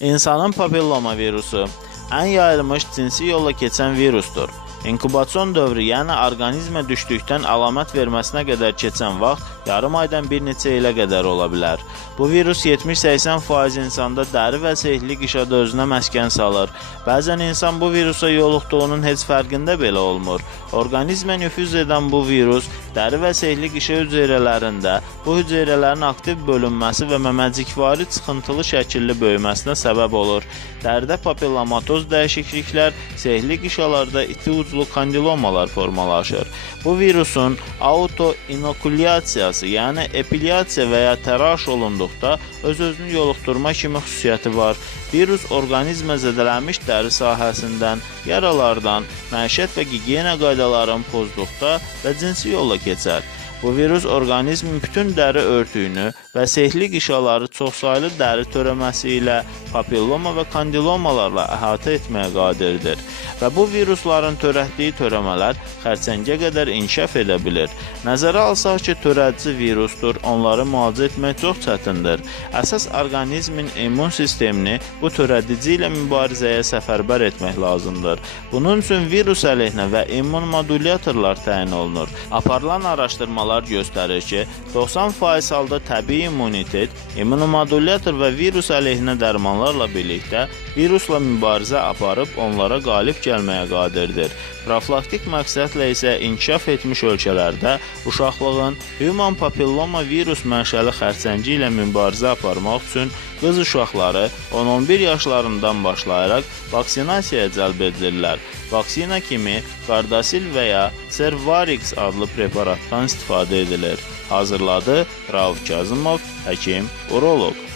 İnsanın papilloma virusu ən yayılmış cinsi yolla keçən virusdur. İnkubasyon dövrü, yəni orqanizmə düşdükdən əlamət verməsinə qədər keçən vaxt yarım aydan bir neçə ilə qədər ola bilər. Bu virus 70-80% insanda dəri və sehli qişada özünə məskən salır. Bəzən insan bu virusa yoluxduğunun heç fərqində belə olmur. Orqanizmə nüfuz edən bu virus dəri və sehli qişə hüceyrələrində bu hüceyrələrin aktiv bölünməsi və məməcikvari çıxıntılı şəkilli böyüməsinə səbəb olur. Dəridə papillomatoz dəyişikliklər, sehli qişalarda iti uclu kandilomalar formalaşır. Bu virusun autoinokulyasiyası, yəni epilyasiya və ya təraş olunduqda öz-özünü yoluxdurma kimi xüsusiyyəti var. Virus orqanizmə zədələnmiş dəri sahəsindən, yaralardan, məişət və gigiyena qaydalarını pozduqda və cinsi yolla keçər. Bu virus orqanizmin bütün dəri örtüyünü və sehli qişaları çoxsaylı dəri törəməsi ilə papilloma və kandilomalarla əhatə etməyə qadirdir və bu virusların törətdiyi törəmələr xərçəngə qədər inkişaf edə bilir. Nəzərə alsaq ki, törədici virusdur, onları müalicə etmək çox çətindir. Əsas orqanizmin immun sistemini bu törədici ilə mübarizəyə səfərbər etmək lazımdır. Bunun üçün virus əleyhinə və immun modulyatorlar təyin olunur. Aparılan araşdırmalar göstərir ki, 90% halda təbii immunitet, immunomodulyator və virus əleyhinə dərmanlarla birlikdə virusla mübarizə aparıb onlara qalib gəlməyə qadirdir. Profilaktik məqsədlə isə inkişaf etmiş ölkələrdə uşaqlığın human papilloma virus mənşəli xərçəngi ilə mübarizə aparmaq üçün qız uşaqları 10-11 yaşlarından başlayaraq vaksinasiyaya cəlb edilirlər. Vaksina kimi Gardasil və ya Cervarix adlı preparatdan istifadə edilir. Hazırladı Rauf Kazımov, həkim, uroloq.